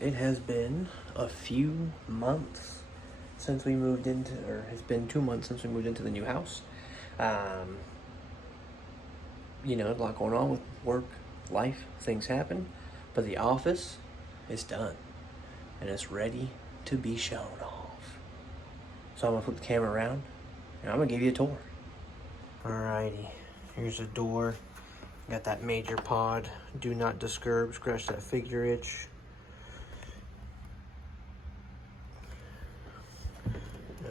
It has been a few months since we moved into, or it's been 2 months since we moved into the new house. Um, a lot going on with work, life, things happen, but the office is done and it's ready to be shown off. So I'm gonna flip the camera around and I'm gonna give you a tour. Alrighty, here's the door. Got that major pod, do not disturb, scratch that figure itch.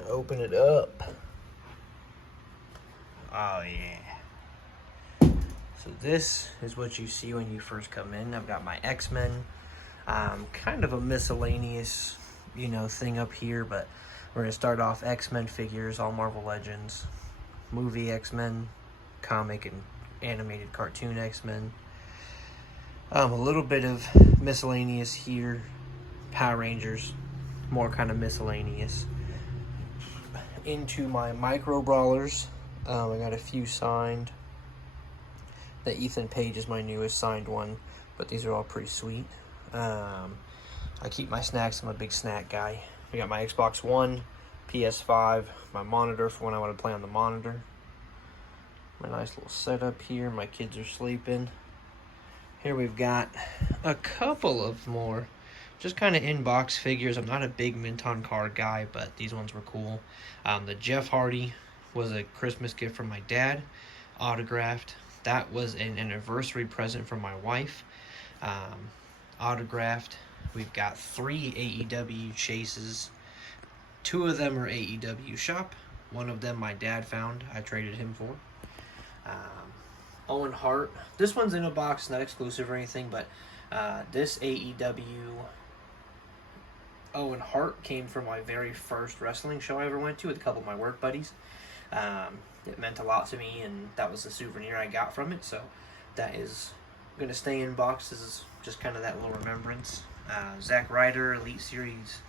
Open it up. Oh yeah. So this is what you see when you first come in. I've got my X-Men. Kind of a miscellaneous, thing up here, but we're gonna start off X-Men figures, all Marvel Legends, movie X-Men, comic and animated cartoon X-Men. A little bit of miscellaneous here, Power Rangers, more kind of miscellaneous. Into my micro brawlers, I got a few signed. The Ethan Page is my newest signed one, but these are all pretty sweet. I keep my snacks. I'm a big snack guy. I got my Xbox One, PS5, my monitor for when I want to play on the monitor. My nice little setup here. My kids are sleeping. Here we've got a couple of more just kind of in-box figures. I'm not a big Minton card guy, but these ones were cool. The Jeff Hardy was a Christmas gift from my dad, autographed. That was an anniversary present from my wife, autographed. We've got 3 AEW chases. 2 of them are AEW shop. One of them my dad found. I traded him for. Owen Hart. This one's in a box, not exclusive or anything, but this AEW Owen Hart came from my very first wrestling show I ever went to with a couple of my work buddies. It meant a lot to me, and that was the souvenir I got from it, so that is going to stay in boxes, just kind of that little remembrance. Zack Ryder, Elite Series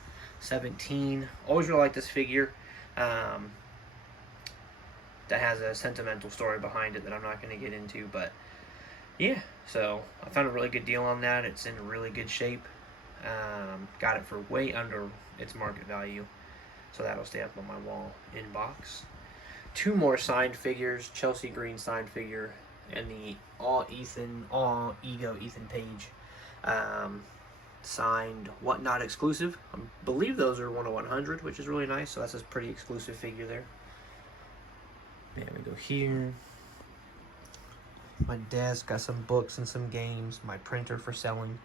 17. Always really liked this figure. That has a sentimental story behind it that I'm not going to get into, but yeah, so I found a really good deal on that. It's in really good shape. Got it for way under its market value, so that'll stay up on my wall in box. 2 more signed figures, Chelsea Green signed figure, and the all Ego Ethan Page signed Whatnot exclusive. I believe those are 1 of 100, which is really nice, so that's a pretty exclusive figure there. Yeah, we go here. My desk, got some books and some games, my printer for selling,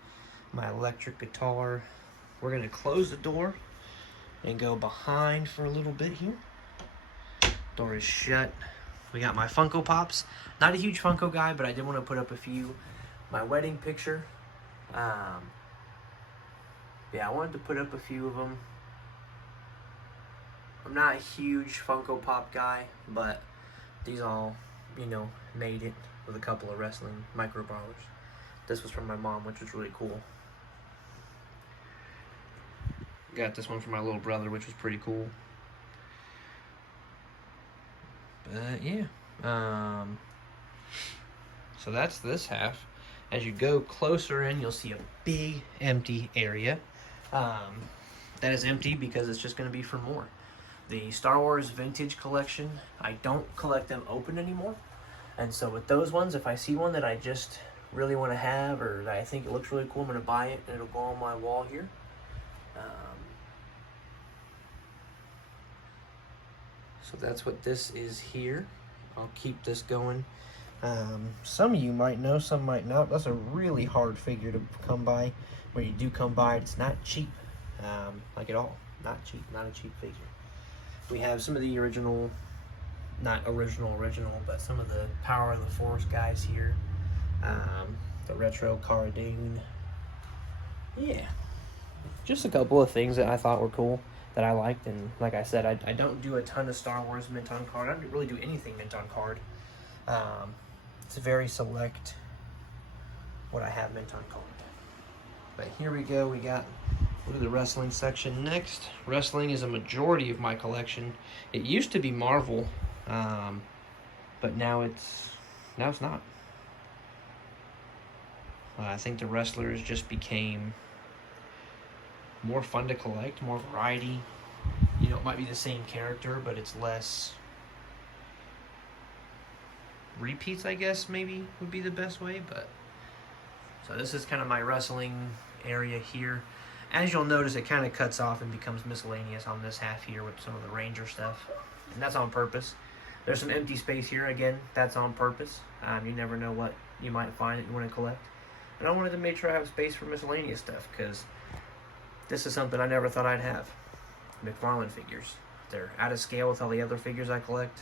my electric guitar. We're going to close the door and go behind for a little bit here. Door is shut. We got my Funko Pops. Not a huge Funko guy, but I did want to put up a few. My wedding picture. I wanted to put up a few of them. I'm not a huge Funko Pop guy, but these all, made it with a couple of wrestling micro brawlers. This was from my mom, which was really cool. Got this one from my little brother, which was pretty cool. But yeah. So that's this half. As you go closer in, you'll see a big empty area. That is empty because it's just going to be for more. The Star Wars Vintage Collection, I don't collect them open anymore. And so with those ones, if I see one that I just really want to have, or that I think it looks really cool, I'm going to buy it and it'll go on my wall here. So that's what this is here. I'll keep this going. Some of you might know, some might not. That's a really hard figure to come by. When you do come by, it's not cheap, like at all. Not cheap, not a cheap figure. We have some of the original, not original, but some of the Power of the Force guys here. The retro Cara Dune. Yeah, just a couple of things that I thought were cool that I liked, and like I said, I don't do a ton of Star Wars Minton card. I don't really do anything Minton card. It's very select what I have Minton card. But here we go. We got the wrestling section next. Wrestling is a majority of my collection. It used to be Marvel, but now it's not. I think the wrestlers just became more fun to collect, more variety. You know, it might be the same character, but it's less repeats, I guess, maybe would be the best way. But so this is kind of my wrestling area here. As you'll notice, it kind of cuts off and becomes miscellaneous on this half here with some of the Ranger stuff, and that's on purpose. There's some empty space here, again, that's on purpose. You never know what you might find that you want to collect. And I wanted to make sure I have space for miscellaneous stuff, because this is something I never thought I'd have. McFarlane figures. They're out of scale with all the other figures I collect,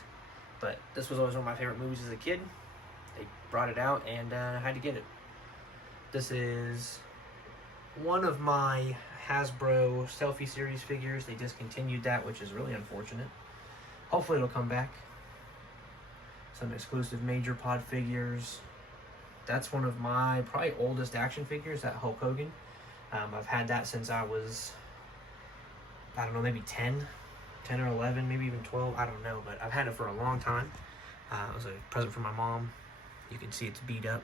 but this was always one of my favorite movies as a kid. They brought it out, and I had to get it. This is one of my Hasbro Selfie Series figures. They discontinued that, which is really unfortunate. Hopefully it'll come back. Some exclusive Major Pod figures. That's one of my probably oldest action figures, that Hulk Hogan. I've had that since I was, I don't know, maybe 10 or 11, maybe even 12, I don't know, but I've had it for a long time. It was a present from my mom. You can see it's beat up.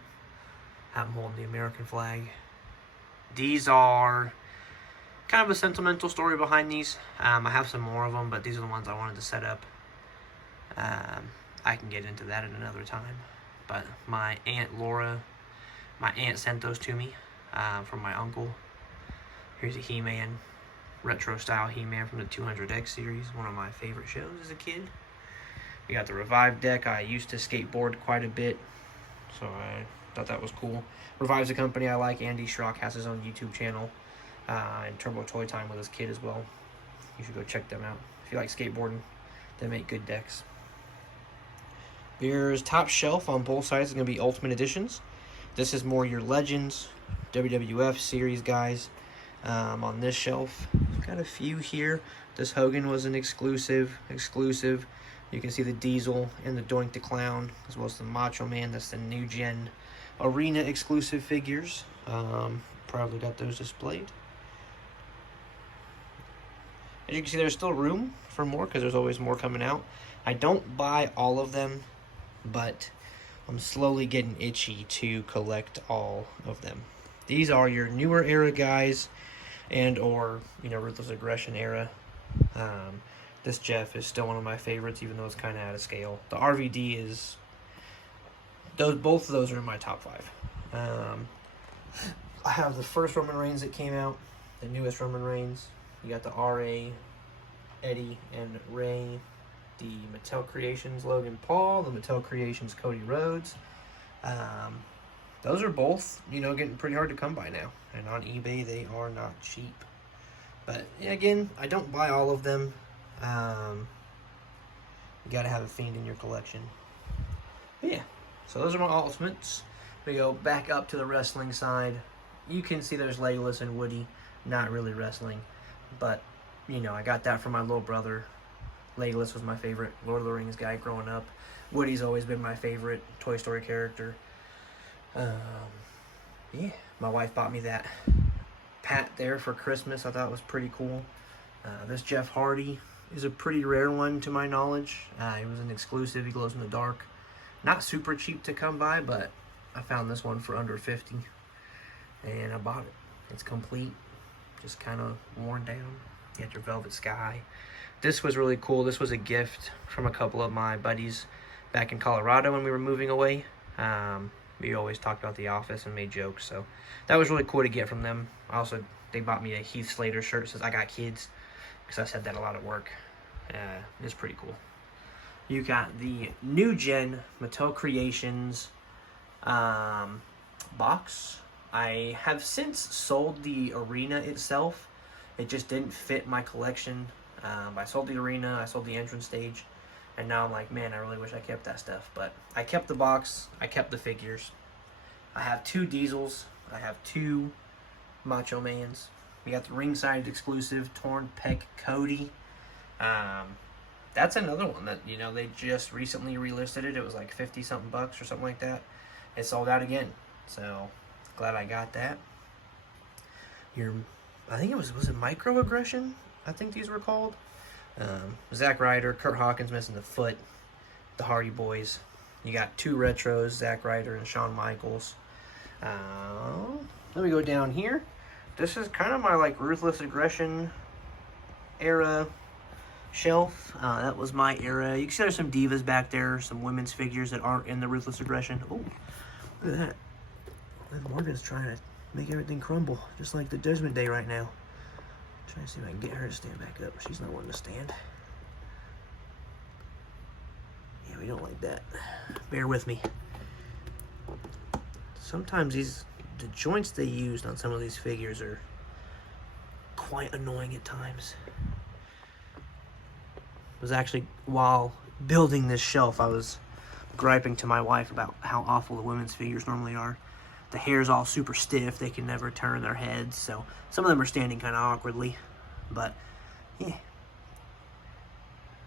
Have them holding the American flag. These are kind of a sentimental story behind these. I have some more of them, but these are the ones I wanted to set up. I can get into that at another time. But my Aunt Laura, my aunt sent those to me from my uncle. Here's a He-Man, retro style He-Man from the 200X series, one of my favorite shows as a kid. We got the Revive deck. I used to skateboard quite a bit, so I thought that was cool. Revive's a company I like. Andy Schrock has his own YouTube channel, and Turbo Toy Time with his kid as well. You should go check them out. If you like skateboarding, they make good decks. Here's top shelf on both sides is going to be Ultimate Editions. This is more your Legends, WWF series guys. On this shelf, got a few here. This Hogan was an exclusive. You can see the Diesel and the Doink the Clown, as well as the Macho Man. That's the new gen Arena exclusive figures. Probably got those displayed. As you can see, there's still room for more because there's always more coming out. I don't buy all of them, but I'm slowly getting itchy to collect all of them. These are your newer era guys, and or, you know, Ruthless Aggression era. This Jeff is still one of my favorites, even though it's kind of out of scale. The RVD is, both of those are in my top 5. I have the first Roman Reigns that came out, the newest Roman Reigns. You got the RA, Eddie and Ray, the Mattel Creations Logan Paul, the Mattel Creations Cody Rhodes. Those are both, you know, getting pretty hard to come by now. And on eBay, they are not cheap. But, yeah, again, I don't buy all of them. You gotta have a Fiend in your collection. But, yeah. So those are my Ultimates. We go back up to the wrestling side. You can see there's Legolas and Woody. Not really wrestling. But, you know, I got that from my little brother. Legolas was my favorite Lord of the Rings guy growing up. Woody's always been my favorite Toy Story character. Yeah, my wife bought me that Pat there for Christmas. I thought it was pretty cool. This Jeff Hardy is a pretty rare one to my knowledge. He was an exclusive. He glows in the dark. Not super cheap to come by, but I found this one for under $50, and I bought it. It's complete, just kind of worn down. You got your Velvet Sky. This was really cool. This was a gift from a couple of my buddies back in Colorado when we were moving away. We always talked about The Office and made jokes, so that was really cool to get from them. Also, they bought me a Heath Slater shirt that says I got kids, because I said that a lot at work. It's pretty cool. You got the new gen Mattel Creations box. I have since sold the Arena itself. It just didn't fit my collection. I sold the Arena, I sold the entrance stage, and now I'm like, man, I really wish I kept that stuff. But I kept the box, I kept the figures. I have 2 Diesels, I have 2 Macho Mans. We got the ringside exclusive Torn Pec Cody. That's another one that, you know, they just recently relisted it. It was like 50 something bucks or something like that. It sold out again, so glad I got that. I think it was it Microaggression? I think these were called. Zack Ryder, Kurt Hawkins missing the foot, the Hardy Boys. You got 2 retros, Zack Ryder and Shawn Michaels. Let me go down here. this is kind of my like Ruthless Aggression era shelf. That was my era. You can see there's some Divas back there, some women's figures that aren't in the Ruthless Aggression. Oh, look at that. Liv Morgan's trying to make everything crumble, just like the Judgment Day right now. Trying to see if I can get her to stand back up. She's not wanting to stand. Yeah, we don't like that. Bear with me. Sometimes the joints they used on some of these figures are quite annoying at times. It was actually, while building this shelf, I was griping to my wife about how awful the women's figures normally are. The hair's all super stiff, they can never turn their heads, so some of them are standing kind of awkwardly, but yeah.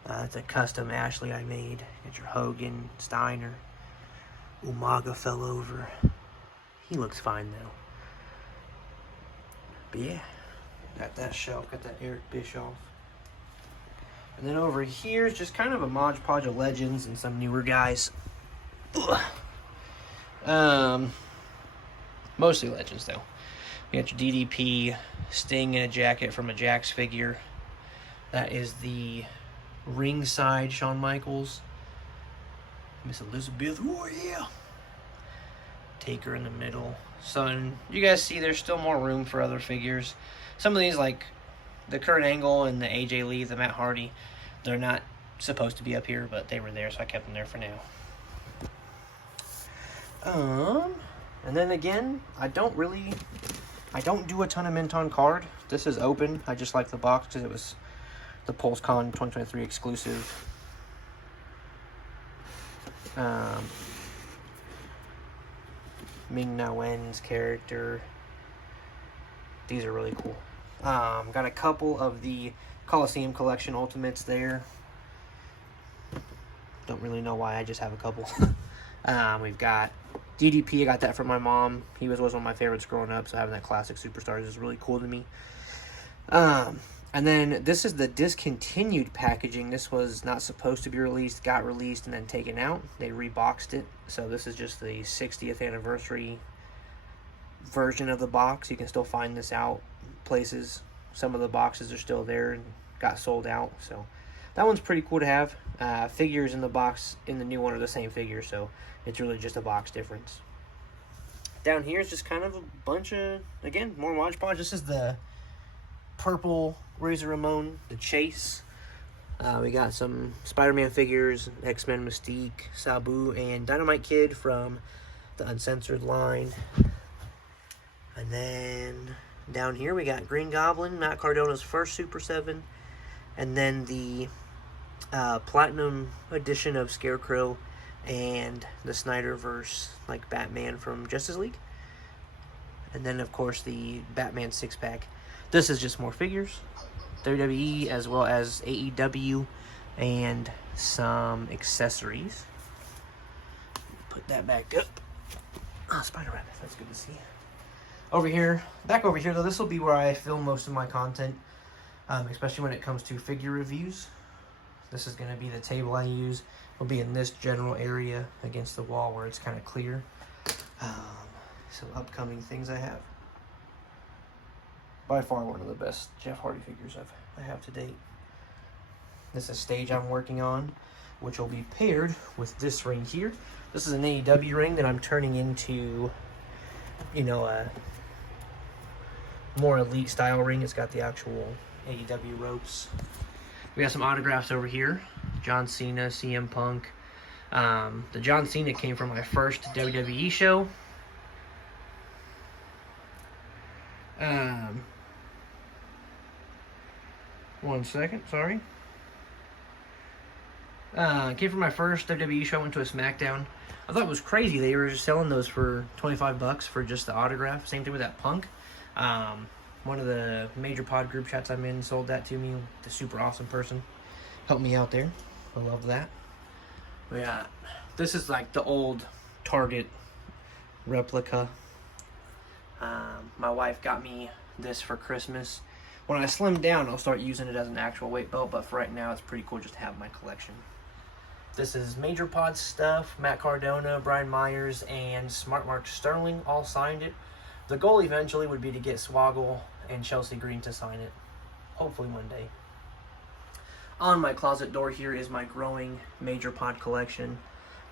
It's a custom Ashley I made. Got your Hogan, Steiner, Umaga fell over. He looks fine though. But yeah, got that shelf, got that Eric Bischoff. And then over here is just kind of a Mod Podge of legends and some newer guys. Mostly legends though. You got your DDP, Sting in a jacket from a Jax figure. That is the ringside Shawn Michaels. Miss Elizabeth, oh yeah. Taker in the middle. So you guys see there's still more room for other figures. Some of these, like the Kurt Angle and the AJ Lee, the Matt Hardy, they're not supposed to be up here, but they were there, so I kept them there for now. And then again, I don't do a ton of mint on card. This is open. I just like the box because it was the PulseCon 2023 exclusive. Ming Na Wen's character. These are really cool. Got a couple of the Coliseum Collection Ultimates there. Don't really know why, I just have a couple. We've got DDP, I got that from my mom. He was one of my favorites growing up, so having that classic Superstars is really cool to me. And then this is the discontinued packaging. This was not supposed to be released, got released, and then taken out. They reboxed it. So this is just the 60th anniversary version of the box. You can still find this out places. Some of the boxes are still there and got sold out. So that one's pretty cool to have. Figures in the box in the new one are the same figure, so it's really just a box difference. Down here is just kind of a bunch of, again, more Mod Podge. This is the purple Razor Ramon, the Chase. We got some Spider-Man figures, X-Men Mystique, Sabu, and Dynamite Kid from the Uncensored line. And then down here we got Green Goblin, Matt Cardona's first Super 7, and then the Platinum edition of Scarecrow and the Snyderverse, like Batman from Justice League. And then, of course, the Batman 6-pack. This is just more figures, WWE as well as AEW, and some accessories. Put that back up. Ah, Spider-Man, that's good to see. Back over here though, this will be where I film most of my content, especially when it comes to figure reviews. This is going to be the table I use. It'll be in this general area against the wall where it's kind of clear. Some upcoming things I have. By far one of the best Jeff Hardy figures I have to date. This is a stage I'm working on, which will be paired with this ring here. This is an AEW ring that I'm turning into, a more elite style ring. It's got the actual AEW ropes. We got some autographs over here. John Cena, CM Punk. The John Cena came from my first WWE show. One second, sorry. Came from my first WWE show. I went to a SmackDown. I thought it was crazy. They were just selling those for $25 for just the autograph. Same thing with that Punk. One of the major pod group chats I'm in sold that to me. The super awesome person helped me out there. I love that. But yeah, this is like the old Target replica. My wife got me this for Christmas. When I slim down, I'll start using it as an actual weight belt, but for right now, it's pretty cool just to have my collection. This is Major Pod stuff. Matt Cardona, Brian Myers, and Smart Mark Sterling all signed it. The goal eventually would be to get Swoggle and Chelsea Green to sign it. Hopefully one day. On my closet door here is my growing Major Pod collection.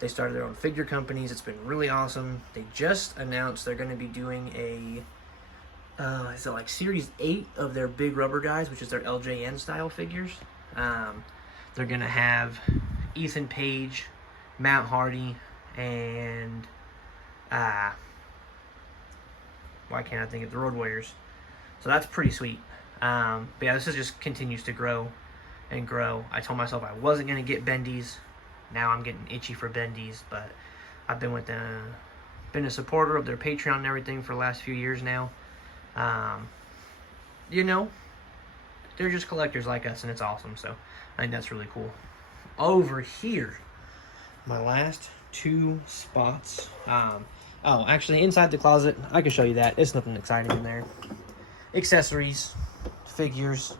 They started their own figure companies. It's been really awesome. They just announced they're going to be doing a, is it like Series 8 of their big rubber guys, which is their LJN style figures. They're going to have Ethan Page, Matt Hardy, and why can't I think of the Road Warriors? So that's pretty sweet. But yeah, this just continues to grow and grow. I told myself I wasn't going to get bendies. Now I'm getting itchy for bendies, but I've been been a supporter of their Patreon and everything for the last few years now. You know, they're just collectors like us, and it's awesome. So I think that's really cool. Over here, my last two spots. Oh, actually, inside the closet, I can show you that. It's nothing exciting in there. Accessories, figures,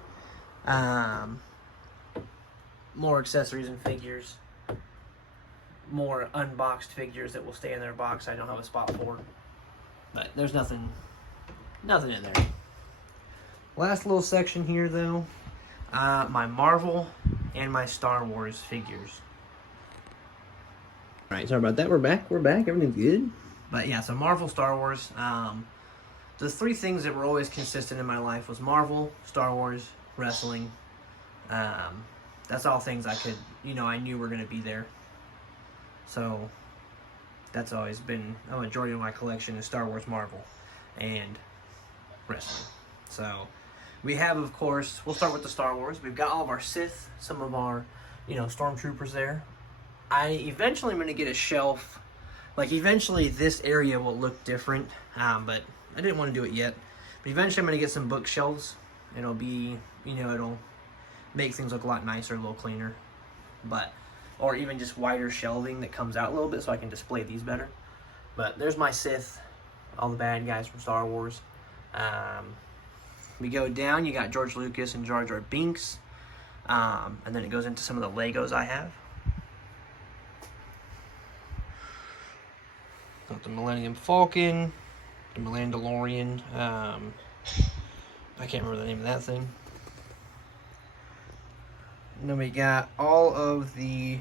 more accessories and figures, more unboxed figures that will stay in their box I don't have a spot for. But there's nothing in there. Last little section here, though, my Marvel and my Star Wars figures. All right, sorry about that. We're back. Everything's good. But yeah, so Marvel, Star Wars. The three things that were always consistent in my life was Marvel, Star Wars, wrestling. That's all things I could, I knew were going to be there. So that's always been a majority of my collection is Star Wars, Marvel, and wrestling. So we have, of course, we'll start with the Star Wars. We've got all of our Sith, some of our, stormtroopers there. I eventually am going to get a shelf. Like, eventually this area will look different, but I didn't want to do it yet. But eventually I'm going to get some bookshelves. It'll be, it'll make things look a lot nicer, a little cleaner. Or even just wider shelving that comes out a little bit so I can display these better. But there's my Sith, all the bad guys from Star Wars. We go down, you got George Lucas and Jar Jar Binks. And then it goes into some of the Legos I have. Got the Millennium Falcon, the Mandalorian. I can't remember the name of that thing. And then we got all of the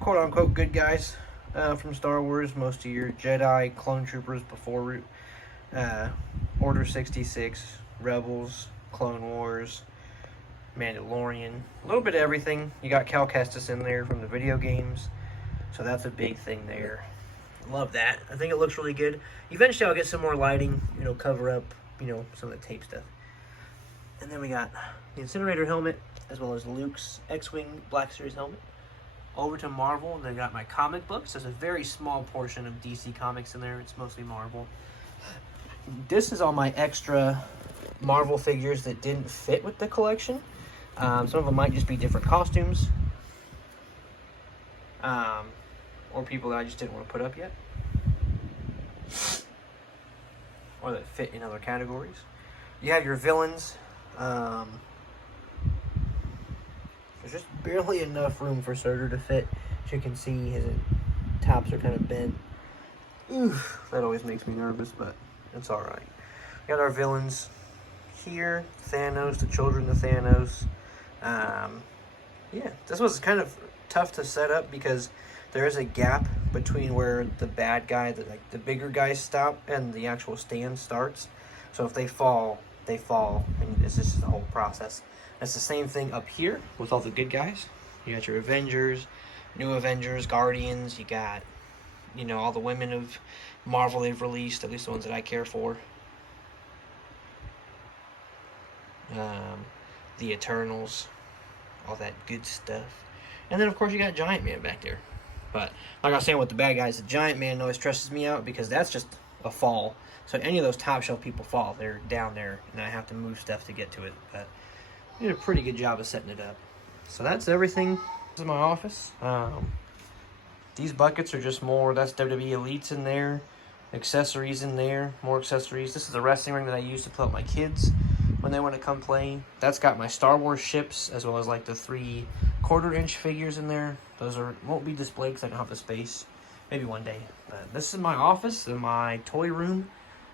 quote-unquote good guys from Star Wars. Most of your Jedi, Clone Troopers before Order 66, Rebels, Clone Wars, Mandalorian. A little bit of everything. You got Cal Kestis in there from the video games. So that's a big thing there. Love that. I think it looks really good. Eventually I'll get some more lighting, cover up, some of the tape stuff. And then we got the Incinerator helmet, as well as Luke's X-Wing Black Series helmet. Over to Marvel, and they got my comic books. There's a very small portion of DC Comics in there. It's mostly Marvel. This is all my extra Marvel figures that didn't fit with the collection. Some of them might just be different costumes. Or people that I just didn't want to put up yet. Or that fit in other categories. You have your villains. There's just barely enough room for Surtur to fit. As you can see, his tops are kind of bent. Oof, that always makes me nervous, but it's alright. We got our villains here. Thanos, the children of Thanos. Yeah, this was kind of tough to set up because there is a gap between where the bad guy, the bigger guys stop, and the actual stand starts. So if they fall, they fall, and it's just the whole process. It's the same thing up here with all the good guys. You got your Avengers, New Avengers, Guardians. You got, all the women of Marvel they've released, at least the ones that I care for. The Eternals, all that good stuff. And then, of course, you got Giant Man back there. But like I was saying with the bad guys, the Giant Man always stresses me out because that's just a fall. So any of those top shelf people fall, they're down there, and I have to move stuff to get to it. But I did a pretty good job of setting it up. So that's everything. This is my office. These buckets are just more, that's WWE Elites in there, accessories in there, more accessories. This is the wrestling ring that I use to put up my kids when they want to come play. That's got my Star Wars ships, as well as like the 3 1/4-inch figures in there. Those won't be displayed because I don't have the space. Maybe one day. But this is my office and my toy room.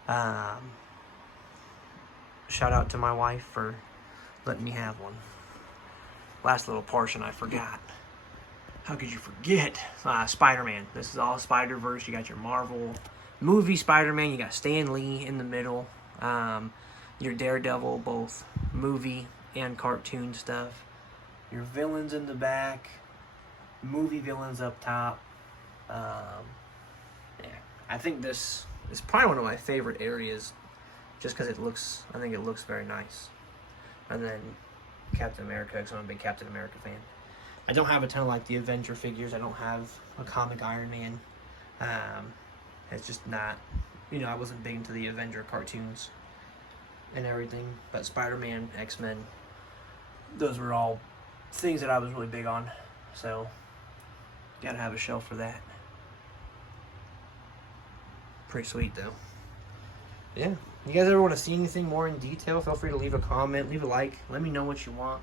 Shout out to my wife for letting me have one. Last little portion I forgot. How could you forget? Spider-Man. This is all Spider-Verse. You got your Marvel movie Spider-Man. You got Stan Lee in the middle. Your Daredevil, both movie and cartoon stuff. Your villains in the back. Movie villains up top. Yeah, I think this is probably one of my favorite areas, just because I think it looks very nice. And then Captain America, because I'm a big Captain America fan. I don't have a ton of like the Avenger figures. I don't have a comic Iron Man. It's just not, I wasn't big into the Avenger cartoons and everything. But Spider-Man, X-Men, those were all things that I was really big on. So, gotta have a shelf for that. Pretty sweet though. Yeah. You guys ever want to see anything more in detail, feel free to leave a comment, leave a like, let me know what you want.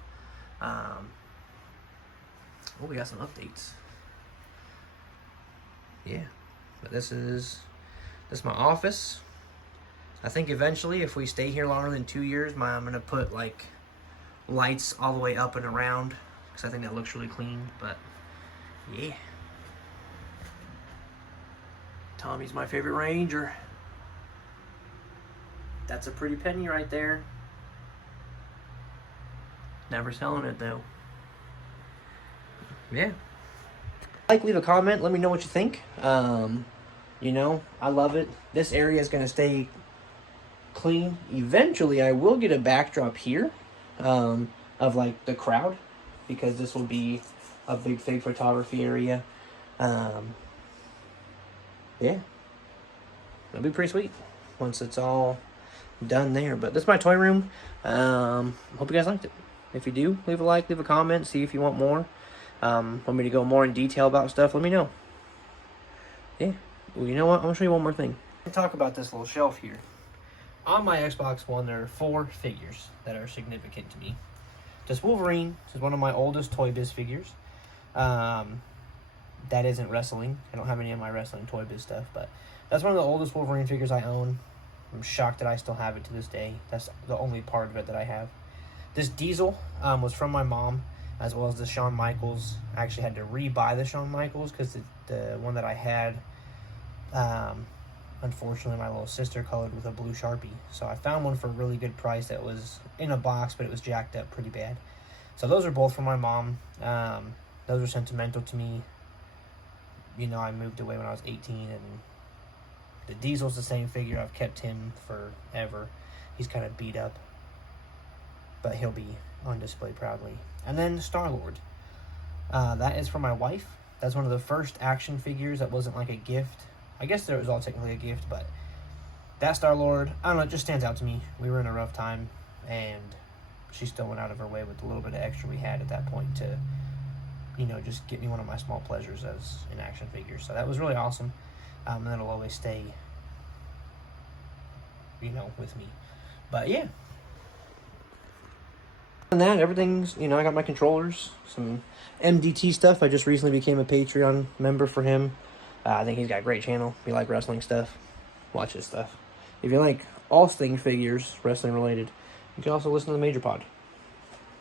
We got some updates. Yeah. But this is my office. I think eventually, if we stay here longer than 2 years, I'm going to put like lights all the way up and around, because I think that looks really clean. But yeah. Tommy's my favorite Ranger. That's a pretty penny right there. Never selling it though. Yeah. Leave a comment. Let me know what you think. I love it. This area is going to stay clean. Eventually, I will get a backdrop here of like the crowd, because this will be a big fig photography area. Yeah. It'll be pretty sweet once it's all done there. But this is my toy room. Hope you guys liked it. If you do, leave a like, leave a comment, see if you want more. Want me to go more in detail about stuff, let me know. Yeah. Well, you know what? I'm going to show you one more thing. Talk about this little shelf here. On my Xbox One, there are 4 figures that are significant to me. This Wolverine is one of my oldest Toy Biz figures. That isn't wrestling. I don't have any of my wrestling Toy Biz stuff, but that's one of the oldest Wolverine figures I own. I'm shocked that I still have it to this day. That's the only part of it that I have. This Diesel was from my mom, as well as the Shawn Michaels. I actually had to re-buy the Shawn Michaels because the one that I had, unfortunately, my little sister colored with a blue Sharpie. So I found one for a really good price that was in a box, but it was jacked up pretty bad. So those are both from my mom. Those are sentimental to me. I moved away when I was 18, and the Diesel's the same figure. I've kept him forever. He's kind of beat up, but he'll be on display proudly. And then Star-Lord. That is for my wife. That's one of the first action figures that wasn't like a gift. I guess it was all technically a gift, but that Star-Lord, I don't know, it just stands out to me. We were in a rough time, and she still went out of her way with the little bit of extra we had at that point to, just get me one of my small pleasures as an action figure. So that was really awesome. And that'll always stay, with me. But yeah. And that, everything's, I got my controllers, some MDT stuff. I just recently became a Patreon member for him. I think he's got a great channel. If you like wrestling stuff, watch his stuff. If you like all things figures, wrestling related, you can also listen to the Major Pod.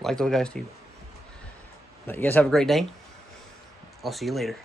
Like those guys too. But you guys have a great day. I'll see you later.